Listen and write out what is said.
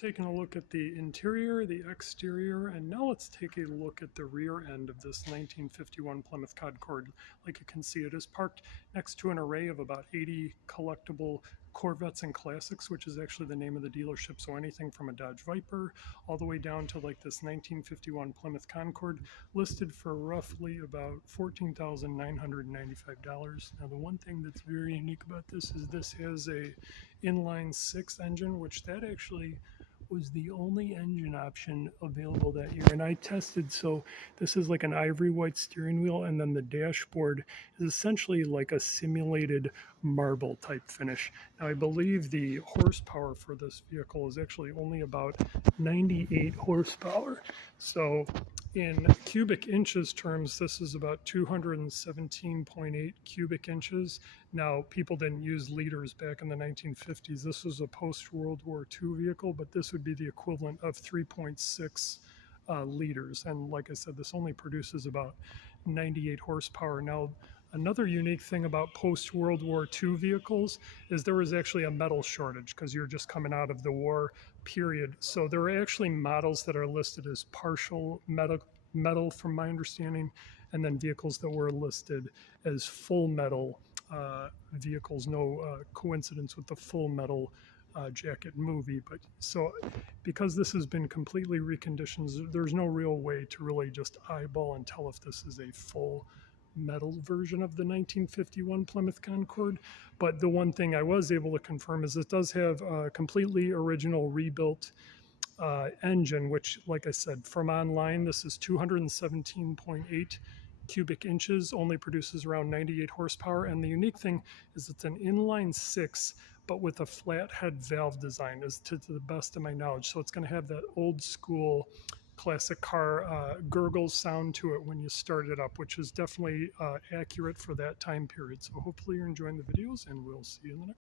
Taking a look at the interior, the exterior, and now let's take a look at the rear end of this 1951 Plymouth Concord. Like you can see, it is parked next to an array of about 80 collectible Corvettes and Classics, which is actually the name of the dealership. So anything from a Dodge Viper all the way down to like this 1951 Plymouth Concord, listed for roughly about $14,995. Now the one thing that's very unique about this is this has a inline six engine, which that actually was the only engine option available that year. And I tested, so this is like an ivory white steering wheel, and then the dashboard is essentially like a simulated marble type finish. Now, I believe the horsepower for this vehicle is actually only about 98 horsepower. So in cubic inches terms, this is about 217.8 cubic inches. Now, people didn't use liters back in the 1950s. This was a post-World War II vehicle, but this would be the equivalent of 3.6 liters. And like I said, this only produces about 98 horsepower. Now, another unique thing about post-World War II vehicles is there was actually a metal shortage because you're just coming out of the war period. So there are actually models that are listed as partial metal from my understanding, and then vehicles that were listed as full metal vehicles. No coincidence with the Full Metal Jacket movie. But so because this has been completely reconditioned, there's no real way to really just eyeball and tell if this is a full metal version of the 1951 Plymouth Concord. But the one thing I was able to confirm is it does have a completely original rebuilt engine, which, like I said, from online, this is 217.8 cubic inches, only produces around 98 horsepower. And the unique thing is it's an inline six, but with a flat head valve design, is to the best of my knowledge. So it's going to have that old school classic car gurgle sound to it when you start it up, which is definitely accurate for that time period. So hopefully you're enjoying the videos, and we'll see you in the next.